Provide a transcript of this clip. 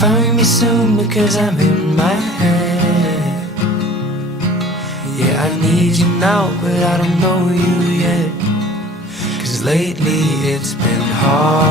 find me soon because I'm in my head. Yeah, I need you now, but I don't know you yet. 'Cause lately it's been hard.